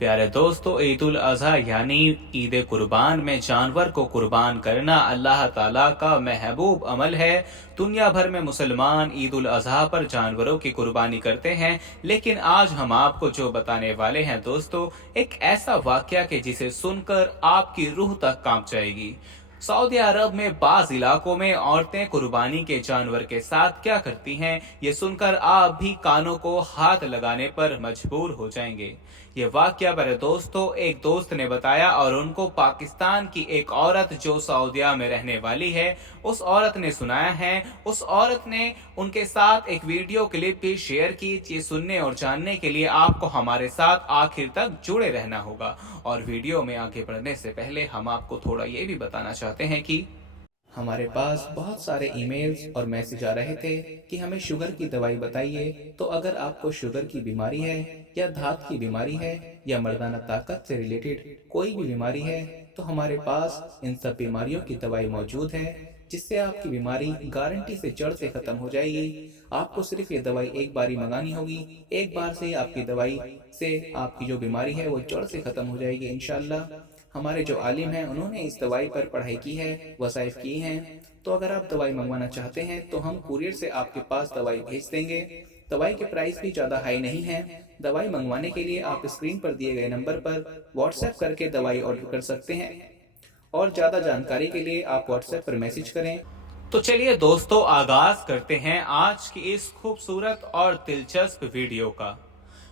प्यारे दोस्तों, ईद उल अज़हा यानी ईद कुर्बान में जानवर को कुर्बान करना अल्लाह ताला का महबूब अमल है। दुनिया भर में मुसलमान ईद उल अज़हा पर जानवरों की कुर्बानी करते हैं, लेकिन आज हम आपको जो बताने वाले हैं दोस्तों, एक ऐसा वाक़या कि जिसे सुनकर आपकी रूह तक कांप जाएगी। सऊदी अरब में बाज़ इलाकों में औरतें कुर्बानी के जानवर के साथ क्या करती हैं, ये सुनकर आप भी कानों को हाथ लगाने पर मजबूर हो जाएंगे। ये वाकया मेरे दोस्तों एक दोस्त ने बताया और उनको पाकिस्तान की एक औरत जो सऊदीया में रहने वाली है, उस औरत ने सुनाया है। उस औरत ने उनके साथ एक वीडियो क्लिप भी शेयर की। ये सुनने और जानने के लिए आपको हमारे साथ आखिर तक जुड़े रहना होगा। और वीडियो में आगे बढ़ने से पहले हम आपको थोड़ा ये भी बताना चाहते हैं कि हमारे पास बहुत सारे ईमेल्स और मैसेज आ रहे थे कि हमें शुगर की दवाई बताइए। तो अगर आपको शुगर की बीमारी है या धात की बीमारी है या मर्दाना ताकत से रिलेटेड कोई भी बीमारी है, तो हमारे पास इन सब बीमारियों की दवाई मौजूद है, जिससे आपकी बीमारी गारंटी से जड़ से खत्म हो जाएगी। आपको सिर्फ ये दवाई एक बार ही मंगानी होगी। एक बार से आपकी दवाई से आपकी जो बीमारी है वो जड़ से खत्म हो जाएगी इंशाल्लाह। हमारे जो आलिम हैं उन्होंने इस दवाई पर पढ़ाई की है, वसाइफ की हैं। तो अगर आप दवाई मंगवाना चाहते हैं तो हम कुरियर से आपके पास दवाई भेज देंगे। दवाई के प्राइस भी ज़्यादा हाई नहीं है। दवाई मंगवाने के लिए आप स्क्रीन पर दिए गए नंबर पर व्हाट्सएप करके दवाई ऑर्डर कर सकते हैं, और ज़्यादा जानकारी के लिए आप व्हाट्सएप पर मैसेज करें। तो चलिए दोस्तों, आगाज करते हैं आज की इस खूबसूरत और दिलचस्प वीडियो का।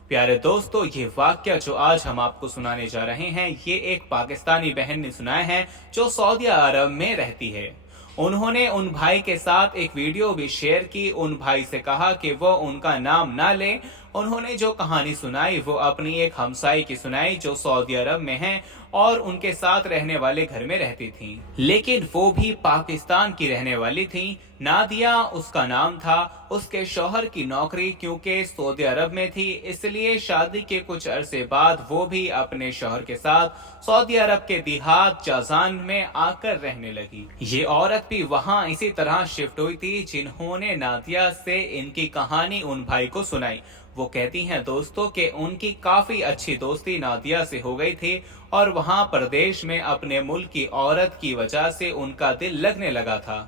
प्यारे दोस्तों, ये वाक्य जो आज हम आपको सुनाने जा रहे हैं, ये एक पाकिस्तानी बहन ने सुनाया है जो सऊदी अरब में रहती है। उन्होंने उन भाई के साथ एक वीडियो भी शेयर की। उन भाई से कहा कि वो उनका नाम ना ले। उन्होंने जो कहानी सुनाई वो अपनी एक हमसाई की सुनाई जो सऊदी अरब में है और उनके साथ रहने वाले घर में रहती थी, लेकिन वो भी पाकिस्तान की रहने वाली थी। नादिया उसका नाम था। उसके शौहर की नौकरी क्योंकि सऊदी अरब में थी, इसलिए शादी के कुछ अरसे बाद वो भी अपने शौहर के साथ सऊदी अरब के देहात जाजान में आकर रहने लगी। ये औरत भी वहाँ इसी तरह शिफ्ट हुई थी। जिन्होंने नादिया से इनकी कहानी उन भाई को सुनाई, वो कहती हैं दोस्तों कि उनकी काफी अच्छी दोस्ती नादिया से हो गई थी और वहाँ प्रदेश में अपने मुल्क की औरत की वजह से उनका दिल लगने लगा था।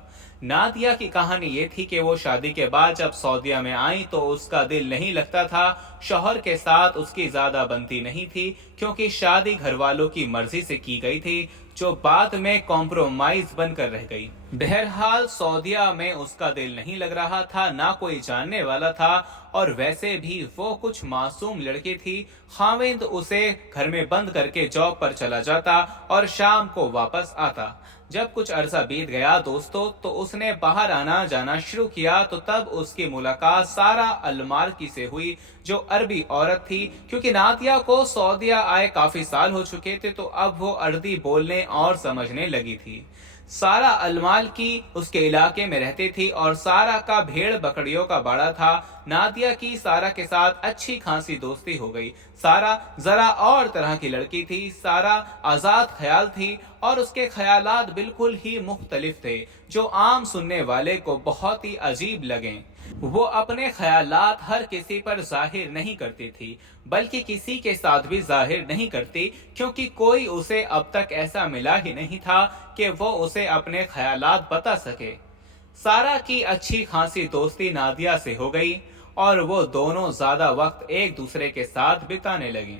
नादिया की कहानी ये थी कि वो शादी के बाद जब सऊदीया में आई तो उसका दिल नहीं लगता था। शौहर के साथ उसकी ज्यादा बनती नहीं थी क्योंकि शादी घर वालों की मर्जी से की गई थी, जो बाद में कॉम्प्रोमाइज बनकर रह गई। बहरहाल सऊदीया में उसका दिल नहीं लग रहा था, ना कोई जानने वाला था, और वैसे भी वो कुछ मासूम लड़की थी। खाविंद उसे घर में बंद करके जॉब पर चला जाता और शाम को वापस आता। जब कुछ अरसा बीत गया दोस्तों, तो उसने बाहर आना जाना शुरू किया। तो तब उसकी मुलाकात सारा अलमार्की से हुई, जो अरबी औरत थी। क्योंकि नादिया को सऊदीया आए काफी साल हो चुके थे, तो अब वो अरबी बोलने और समझने लगी थी। सारा अलमाल की उसके इलाके में रहती थी और सारा का भेड़ बकरियों का बाड़ा था। नादिया की सारा के साथ अच्छी खासी दोस्ती हो गई। सारा जरा और तरह की लड़की थी। सारा आजाद ख्याल थी और उसके ख्यालात बिल्कुल ही मुख्तलिफ थे, जो आम सुनने वाले को बहुत ही अजीब लगे। वो अपने ख्यालात हर किसी पर जाहिर नहीं करती थी, बल्कि किसी के साथ भी जाहिर नहीं करती, क्योंकि कोई उसे अब तक ऐसा मिला ही नहीं था कि वो उसे अपने ख्यालात बता सके। सारा की अच्छी खासी दोस्ती नादिया से हो गई और वो दोनों ज्यादा वक्त एक दूसरे के साथ बिताने लगे।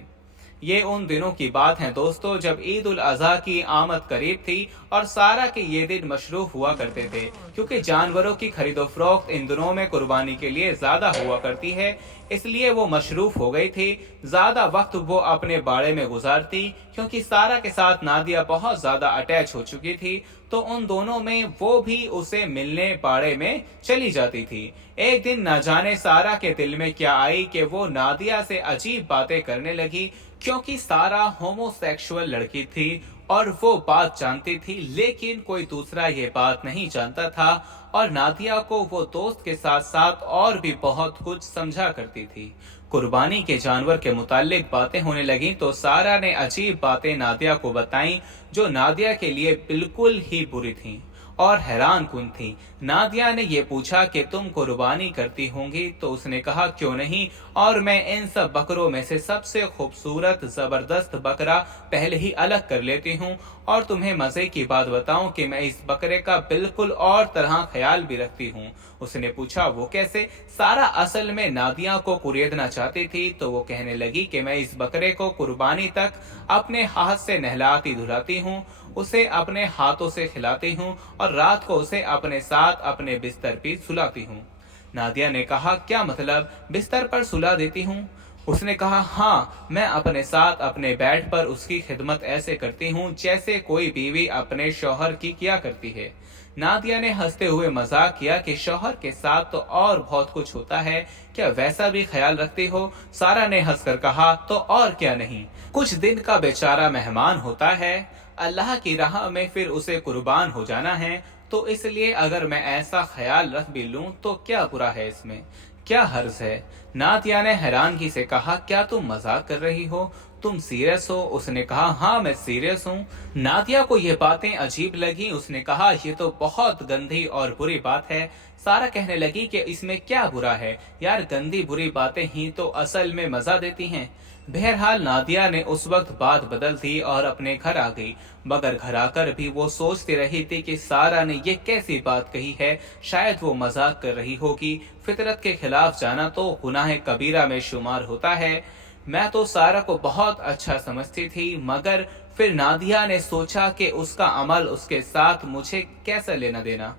ये उन दिनों की बात है दोस्तों जब ईद उल अजहा की आमद करीब थी और सारा के ये दिन मशरूफ हुआ करते थे, क्योंकि जानवरों की खरीदो फरोख्त इन दिनों में कुर्बानी के लिए ज्यादा हुआ करती है, इसलिए वो मशरूफ हो गई थी। ज्यादा वक्त वो अपने बाड़े में गुजारती, क्योंकि सारा के साथ नादिया बहुत ज्यादा अटैच हो चुकी थी। तो उन दोनों में वो भी उसे मिलने बाड़े में चली जाती थी। एक दिन न जाने सारा के दिल में क्या आई कि वो नादिया से अजीब बातें करने लगी, क्योंकि सारा होमोसेक्सुअल लड़की थी और वो बात जानती थी, लेकिन कोई दूसरा ये बात नहीं जानता था। और नादिया को वो दोस्त के साथ साथ और भी बहुत कुछ समझा करती थी। कुर्बानी के जानवर के मुतालिक बातें होने लगी तो सारा ने अजीब बातें नादिया को बताई, जो नादिया के लिए बिल्कुल ही बुरी थी। और हैरान कुन थी। नादिया ने ये पूछा कि तुम कुर्बानी करती होंगी, तो उसने कहा क्यों नहीं, और मैं इन सब बकरों में से सबसे खूबसूरत जबरदस्त बकरा पहले ही अलग कर लेती हूँ। और तुम्हें मजे की बात बताऊं कि मैं इस बकरे का बिल्कुल और तरह ख्याल भी रखती हूँ। उसने पूछा वो कैसे? सारा असल में नादिया को कुरेदना चाहती थी, तो वो कहने लगी कि मैं इस बकरे को कुर्बानी तक अपने हाथ से नहलाती धुलाती हूँ, उसे अपने हाथों से खिलाती हूँ और रात को उसे अपने साथ अपने बिस्तर पर सुलाती हूँ। नादिया ने कहा क्या मतलब, बिस्तर पर सुला देती हूँ? उसने कहा हाँ, मैं अपने साथ अपने बेड पर उसकी खिदमत ऐसे करती हूँ जैसे कोई बीवी अपने शौहर की किया करती है। नादिया ने हंसते हुए मजाक किया कि शौहर के साथ तो और बहुत कुछ होता है, क्या वैसा भी ख्याल रखती हो? सारा ने हंसकर कहा तो और क्या नहीं, कुछ दिन का बेचारा मेहमान होता है, अल्लाह की राह में फिर उसे कुर्बान हो जाना है, तो इसलिए अगर मैं ऐसा ख्याल रख भी लूं तो क्या बुरा है इसमें, क्या हर्ज है? नादिया ने हैरानगी से कहा क्या तुम मजाक कर रही हो, तुम सीरियस हो? उसने कहा हाँ मैं सीरियस हूँ। नादिया को ये बातें अजीब लगी। उसने कहा ये तो बहुत गंदी और बुरी बात है। सारा कहने लगी कि इसमें क्या बुरा है यार, गंदी बुरी बातें ही तो असल में मजा देती हैं। बहरहाल नादिया ने उस वक्त बात बदल दी और अपने घर आ गई, मगर घर आकर भी वो सोचती रही थी कि सारा ने ये कैसी बात कही है, शायद वो मजाक कर रही होगी। फितरत के खिलाफ जाना तो गुनाह कबीरा में शुमार होता है। मैं तो सारा को बहुत अच्छा समझती थी, मगर फिर नादिया ने सोचा कि उसका अमल उसके साथ मुझे कैसा लेना देना।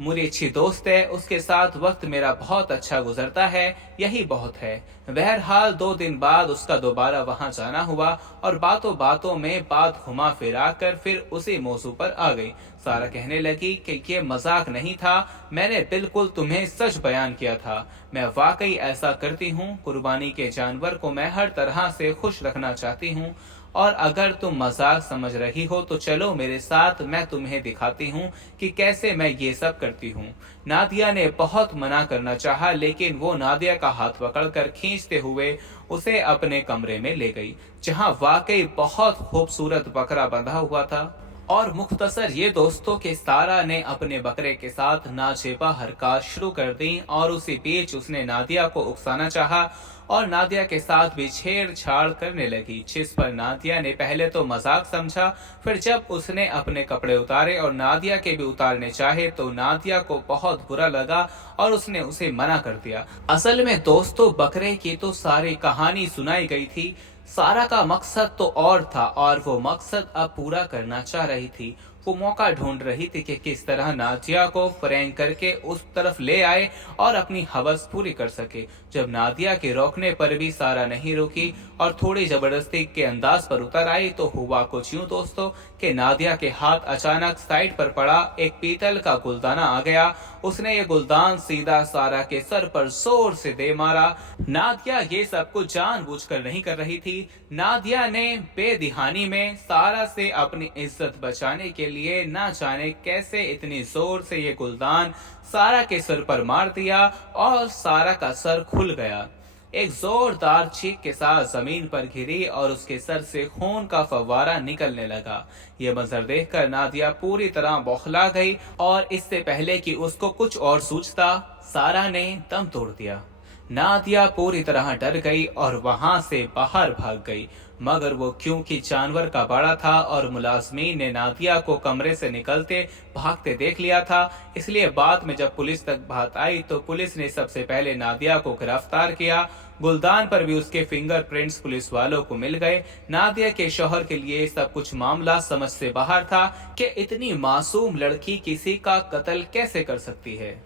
मेरी अच्छी दोस्त है, उसके साथ वक्त मेरा बहुत अच्छा गुजरता है, यही बहुत है। बहरहाल 2 दिन बाद उसका दोबारा वहां जाना हुआ और बातों बातों में बात घुमा फिरा कर फिर उसी मौजू पर आ गई। सारा कहने लगी कि ये मजाक नहीं था, मैंने बिल्कुल तुम्हें सच बयान किया था। मैं वाकई ऐसा करती हूँ, कुर्बानी के जानवर को मैं हर तरह से खुश रखना चाहती हूँ, और अगर तुम मजाक समझ रही हो तो चलो मेरे साथ, मैं तुम्हें दिखाती हूँ कि कैसे मैं ये सब करती हूँ। नादिया ने बहुत मना करना चाहा, लेकिन वो नादिया का हाथ पकड़कर खींचते हुए उसे अपने कमरे में ले गई, जहाँ वाकई बहुत खूबसूरत बकरा बंधा हुआ था। और मुख्तसर ये दोस्तों के सारा ने अपने बकरे के साथ नाजेबा हरकत शुरू कर दी और उसी बीच उसने नादिया को उकसाना चाहा और नादिया के साथ भी छेड़छाड़ करने लगी, जिस पर नादिया ने पहले तो मजाक समझा, फिर जब उसने अपने कपड़े उतारे और नादिया के भी उतारने चाहे तो नादिया को बहुत बुरा लगा और उसने उसे मना कर दिया। असल में दोस्तों बकरे की तो सारी कहानी सुनाई गई थी, सारा का मकसद तो और था और वो मकसद अब पूरा करना चाह रही थी। वो मौका ढूंढ रही थी कि किस तरह नादिया को फ्रैंक करके उस तरफ ले आए और अपनी हवस पूरी कर सके। जब नादिया के रोकने पर भी सारा नहीं रुकी और थोड़ी जबरदस्ती के अंदाज पर उतर आई, तो हुआ कुछ यूं दोस्तों कि नादिया के हाथ अचानक साइड पर पड़ा एक पीतल का गुलदाना आ गया। उसने ये गुलदान सीधा सारा के सर पर जोर से दे मारा। नादिया ये सब कुछ जानबूझकर नहीं कर रही थी। नादिया ने बेदिहानी में सारा से अपनी इज्जत बचाने के लिए ना जाने कैसे इतनी जोर से ये गुलदान सारा के सर पर मार दिया और सारा का सर खुल गया। एक जोरदार चीख के साथ जमीन पर गिरी और उसके सर से खून का फव्वारा निकलने लगा। ये मंजर देखकर नादिया पूरी तरह बौखला गई और इससे पहले कि उसको कुछ और सूझता, सारा ने दम तोड़ दिया। नादिया पूरी तरह डर गई और वहां से बाहर भाग गई, मगर वो क्योंकि जानवर का बड़ा था और मुलाजमीन ने नादिया को कमरे से निकलते भागते देख लिया था, इसलिए बाद में जब पुलिस तक बात आई तो पुलिस ने सबसे पहले नादिया को गिरफ्तार किया। गुलदान पर भी उसके फिंगरप्रिंट्स पुलिस वालों को मिल गए। नादिया के शौहर के लिए सब कुछ मामला समझ से बाहर था कि इतनी मासूम लड़की किसी का कत्ल कैसे कर सकती है।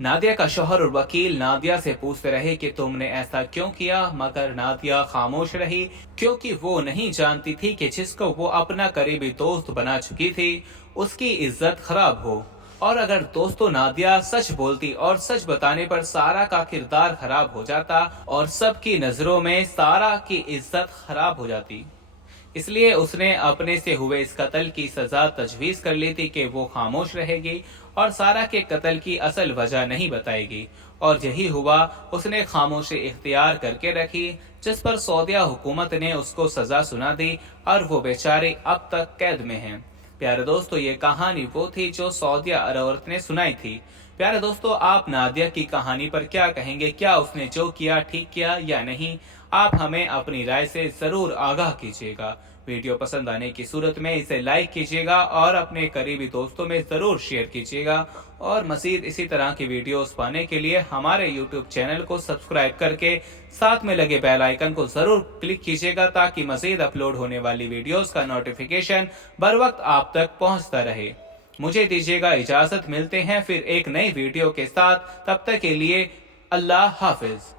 नादिया का शौहर और वकील नादिया से पूछते रहे कि तुमने ऐसा क्यों किया, मगर नादिया खामोश रही, क्योंकि वो नहीं जानती थी कि जिसको वो अपना करीबी दोस्त बना चुकी थी उसकी इज्जत खराब हो। और अगर दोस्तों नादिया सच बोलती और सच बताने पर सारा का किरदार खराब हो जाता और सबकी नजरों में सारा की इज्जत खराब हो जाती। इसलिए उसने अपने से हुए इस कत्ल की सजा तजवीज कर ली थी कि वो खामोश रहेगी और सारा के कत्ल की असल वजह नहीं बताएगी। और यही हुआ, उसने खामोशी इख्तियार करके रखी, जिस पर सऊदिया हुकूमत ने उसको सजा सुना दी और वो बेचारे अब तक कैद में हैं। پیارے دوستو، یہ کہانی وہ تھی جو سعودیہ عورت نے سنائی تھی۔ پیارے دوستو، آپ نادیہ کی کہانی پر کیا کہیں گے؟ کیا اس نے جو کیا ٹھیک کیا یا نہیں؟ آپ ہمیں اپنی رائے سے ضرور آگاہ کیجیے گا۔ ویڈیو پسند آنے کی صورت میں اسے لائک کیجیے گا اور اپنے قریبی دوستوں میں ضرور شیئر کیجیے گا، اور مزید اسی طرح کی ویڈیوز پانے کے لیے ہمارے یوٹیوب چینل کو سبسکرائب کر کے ساتھ میں لگے بیل آئیکن کو ضرور کلک کیجیے گا، تاکہ مزید اپلوڈ ہونے والی ویڈیوز کا نوٹیفیکیشن بر وقت آپ تک پہنچتا رہے۔ مجھے دیجیے گا اجازت، ملتے ہیں پھر ایک نئی ویڈیو کے ساتھ، تب تک کے لیے اللہ حافظ۔